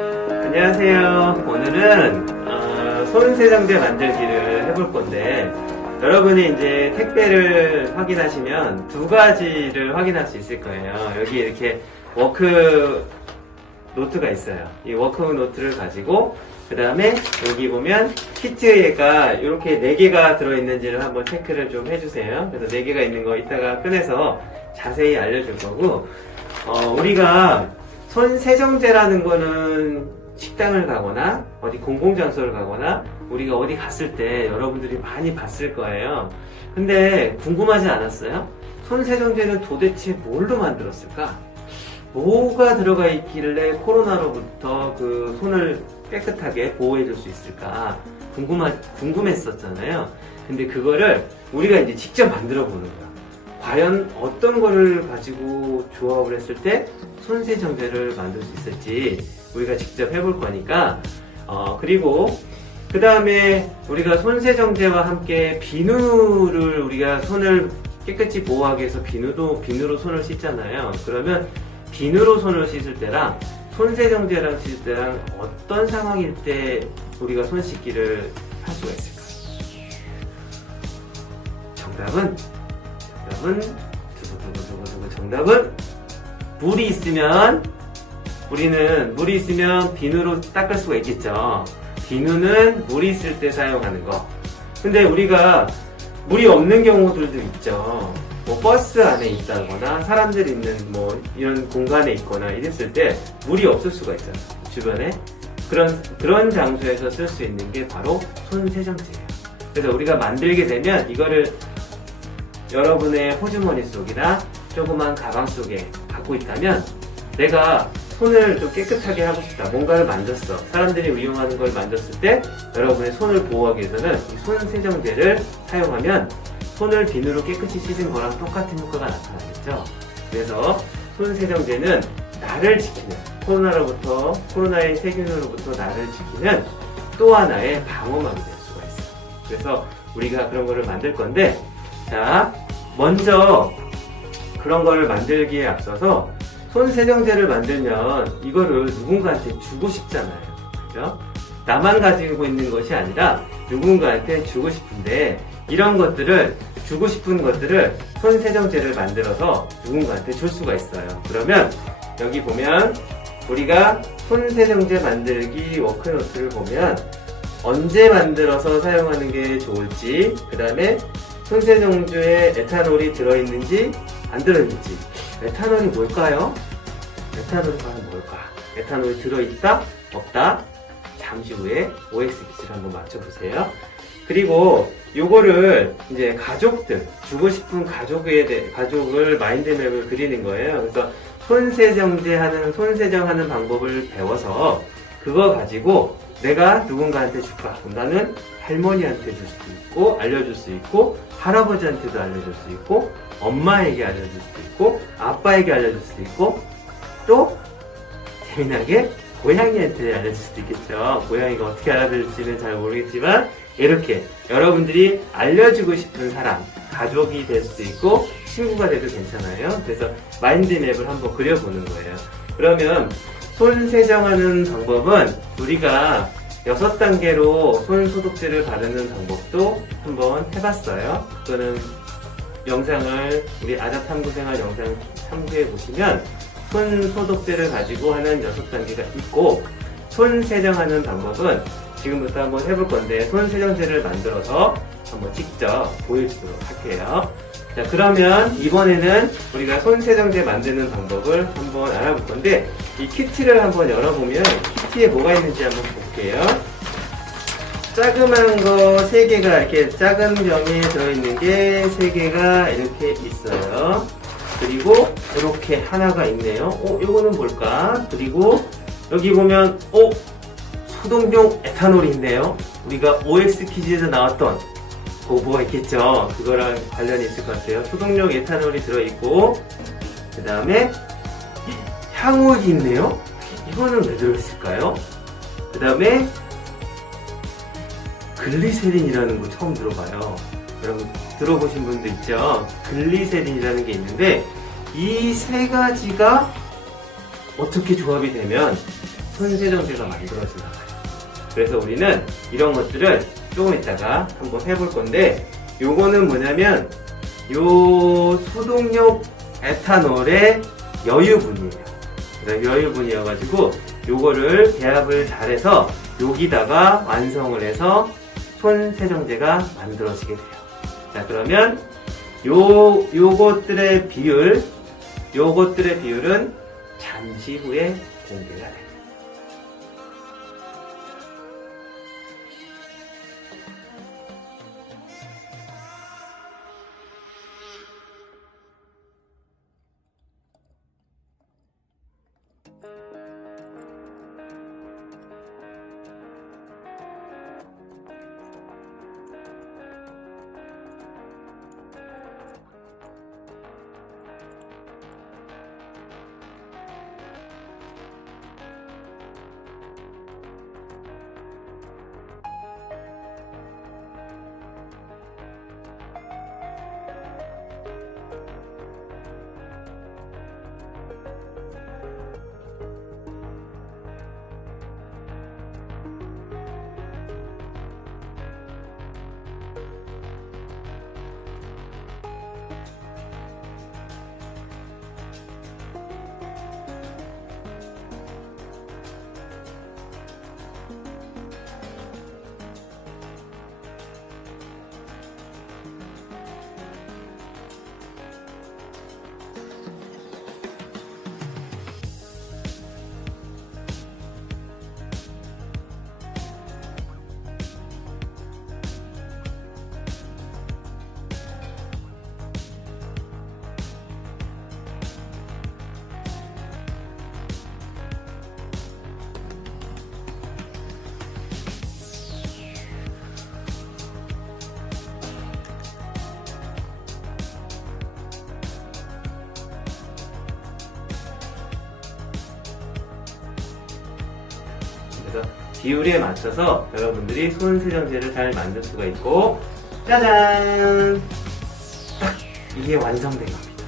안녕하세요. 오늘은 손세정제 만들기를 해볼 건데, 여러분이 이제 택배를 확인하시면 두 가지를 확인할 수 있을 거예요. 여기 이렇게 워크 노트가 있어요. 이 워크 노트를 가지고 그 다음에 여기 보면 키트가 이렇게 4개가 들어있는지를 한번 체크를 좀 해주세요. 그래서 4개가 있는 거 이따가 꺼내서 자세히 알려줄 거고, 우리가 손세정제라는 거는 식당을 가거나 어디 공공장소를 가거나 우리가 어디 갔을 때 여러분들이 많이 봤을 거예요. 근데 궁금하지 않았어요? 손세정제는 도대체 뭘로 만들었을까? 뭐가 들어가 있길래 코로나로부터 그 손을 깨끗하게 보호해 줄 수 있을까 궁금했었잖아요. 근데 그거를 우리가 이제 직접 만들어 보는 거야. 과연 어떤 거를 가지고 조합을 했을 때 손세정제를 만들 수 있을지 우리가 직접 해볼 거니까, 그리고 그 다음에 우리가 손세정제와 함께 비누를, 우리가 손을 깨끗이 보호하기 위해서 비누로 손을 씻잖아요. 그러면 비누로 손을 씻을 때랑 손세정제랑 씻을 때랑 어떤 상황일 때 우리가 손 씻기를 할 수가 있을까? 정답은 정답은 물이 있으면 비누로 닦을 수가 있겠죠. 비누는 물이 있을 때 사용하는 거. 근데 우리가 물이 없는 경우들도 있죠. 뭐 버스 안에 있다거나 사람들 있는 뭐 이런 공간에 있거나 이랬을 때 물이 없을 수가 있잖아요. 주변에. 그런 장소에서 쓸 수 있는 게 바로 손세정제예요. 그래서 우리가 만들게 되면 이거를 여러분의 호주머니 속이나 조그만 가방 속에 갖고 있다면, 내가 손을 좀 깨끗하게 하고 싶다, 뭔가를 만졌어, 사람들이 이용하는 걸 만졌을 때 여러분의 손을 보호하기 위해서는 이 손세정제를 사용하면 손을 비누로 깨끗이 씻은 거랑 똑같은 효과가 나타나겠죠. 그래서 손세정제는 나를 지키는, 코로나의 세균으로부터 나를 지키는 또 하나의 방어막이 될 수가 있어요. 그래서 우리가 그런 거를 만들 건데, 자, 먼저 그런 거를 만들기에 앞서서 손세정제를 만들면 이거를 누군가한테 주고 싶잖아요. 그죠? 나만 가지고 있는 것이 아니라 누군가한테 주고 싶은데, 이런 것들을, 주고 싶은 것들을 손세정제를 만들어서 누군가한테 줄 수가 있어요. 그러면 여기 보면 우리가 손세정제 만들기 워크노트를 보면 언제 만들어서 사용하는 게 좋을지, 그 다음에 손세정제에 에탄올이 들어있는지 안 들어있는지. 에탄올이 뭘까요? 에탄올이 과연 뭘까? 에탄올이 들어있다? 없다? 잠시 후에 OX 퀴즈를 한번 맞춰보세요. 그리고 요거를 이제 주고 싶은 가족을 마인드맵을 그리는 거예요. 그래서 손세정하는 방법을 배워서 그거 가지고 내가 누군가한테 줄까? 그럼 나는 할머니한테 줄 수도 있고, 알려줄 수 있고, 할아버지한테도 알려줄 수 있고, 엄마에게 알려줄 수도 있고, 아빠에게 알려줄 수도 있고, 또 재미나게 고양이한테 알려줄 수도 있겠죠. 고양이가 어떻게 알아들을지는 잘 모르겠지만, 이렇게 여러분들이 알려주고 싶은 사람, 가족이 될 수도 있고 친구가 돼도 괜찮아요. 그래서 마인드맵을 한번 그려보는 거예요. 그러면 손세정하는 방법은 우리가 6단계로 손소독제를 바르는 방법도 한번 해봤어요. 그거는 영상을, 우리 아자탐구생활 영상 참고해 보시면 손소독제를 가지고 하는 6단계가 있고, 손세정하는 방법은 지금부터 한번 해볼 건데, 손세정제를 만들어서 한번 직접 보여주도록 할게요. 자, 그러면 이번에는 우리가 손세정제 만드는 방법을 한번 알아볼 건데, 이 키트를 한번 열어보면 키트에 뭐가 있는지 한번 볼게요. 자그만 거 3개가, 이렇게 작은 병에 들어있는 게 3개가 이렇게 있어요. 그리고 이렇게 하나가 있네요. 이거는 뭘까? 그리고 여기 보면 소독용 에탄올이 있네요. 우리가 OX 퀴즈에서 나왔던 뭐가 있겠죠. 그거랑 관련이 있을 것 같아요. 소독용 에탄올이 들어있고, 그 다음에 향후액이 있네요. 이거는 왜 들어있을까요? 그 다음에 글리세린이라는 거 처음 들어봐요. 여러분 들어보신 분도 있죠? 글리세린이라는 게 있는데, 이 3가지가 어떻게 조합이 되면 손세정제가 만들어지나 봐요. 그래서 우리는 이런 것들을 조금 이따가 한번 해볼 건데, 요거는 뭐냐면 요 소독용 에탄올의 여유분이에요. 그래서 여유분이어가지고 요거를 배합을 잘해서 여기다가 완성을 해서 손세정제가 만들어지게 돼요. 자, 그러면 요것들의 비율은 잠시 후에 공개가 돼요. 그래서 비율에 맞춰서 여러분들이 손세정제를 잘 만들 수가 있고, 짜잔! 딱 이게 완성된 겁니다.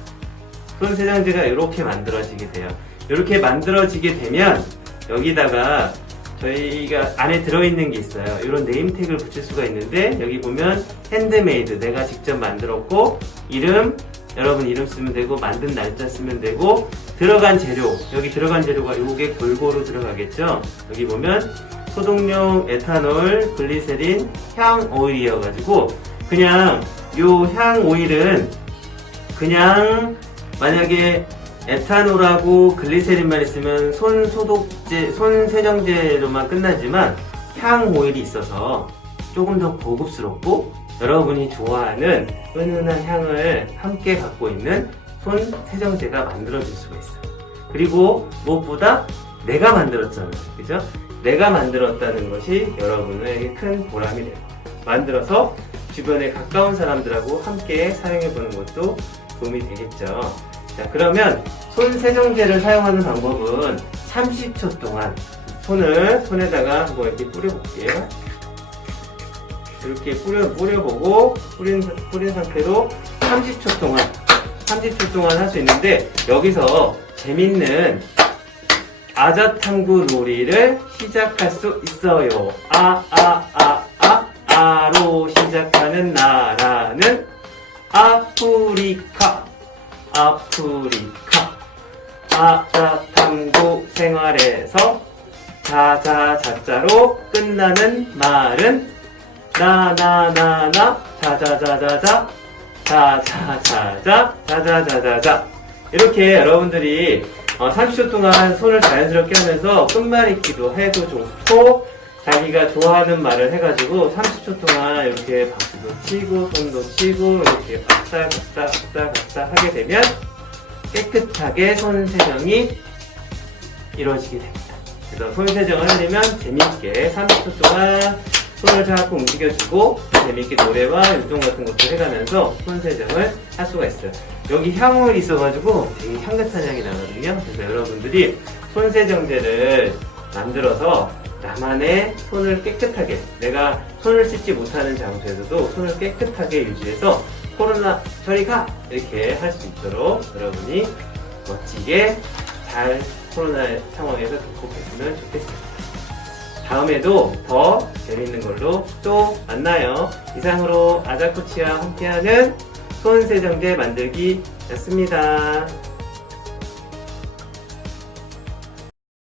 손세정제가 이렇게 만들어지게 돼요. 이렇게 만들어지게 되면 여기다가 저희가 안에 들어있는 게 있어요. 이런 네임택을 붙일 수가 있는데, 여기 보면 핸드메이드, 내가 직접 만들었고, 이름, 여러분 이름 쓰면 되고, 만든 날짜 쓰면 되고, 들어간 재료, 여기 들어간 재료가 요게 골고루 들어가겠죠. 여기 보면 소독용 에탄올, 글리세린, 향 오일이어가지고, 그냥 요 향 오일은 그냥 만약에 에탄올하고 글리세린만 있으면 손소독제, 손세정제로만 끝나지만, 향 오일이 있어서 조금 더 고급스럽고 여러분이 좋아하는 은은한 향을 함께 갖고 있는 손세정제가 만들어질 수가 있어요. 그리고 무엇보다 내가 만들었잖아요. 그죠? 내가 만들었다는 것이 여러분에게 큰 보람이 돼요. 만들어서 주변에 가까운 사람들하고 함께 사용해보는 것도 도움이 되겠죠. 자, 그러면 손세정제를 사용하는 방법은 30초 동안 손에다가 한번 이렇게 뿌려볼게요. 이렇게 뿌려보고, 뿌린 상태로 30초 동안 할 수 있는데, 여기서 재밌는 아자탐구 놀이를 시작할 수 있어요. 아로 시작하는 나라는 아프리카. 아자탐구 생활에서 자자자자로 끝나는 말은 나나나나 자자자자자 자자자자 자자자자자. 이렇게 여러분들이 30초 동안 손을 자연스럽게 하면서 끝말잇기도 해도 좋고, 자기가 좋아하는 말을 해가지고 30초 동안 이렇게 박수도 치고 손도 치고 이렇게 갔다 하게 되면 깨끗하게 손세정이 이루어지게 됩니다. 그래서 손세정을 하려면 재밌게 30초 동안 손을 자꾸 움직여주고 재밌게 노래와 율동 같은 것도 해가면서 손세정을 할 수가 있어요. 여기 향이 있어가지고 되게 향긋한 향이 나거든요. 그래서 여러분들이 손세정제를 만들어서 나만의 손을 깨끗하게, 내가 손을 씻지 못하는 장소에서도 손을 깨끗하게 유지해서 코로나 저리 가! 이렇게 할 수 있도록 여러분이 멋지게 잘 코로나 상황에서 극복했으면 좋겠습니다. 다음에도 더 재밌는 걸로 또 만나요. 이상으로 아자코치와 함께하는 손세정제 만들기였습니다.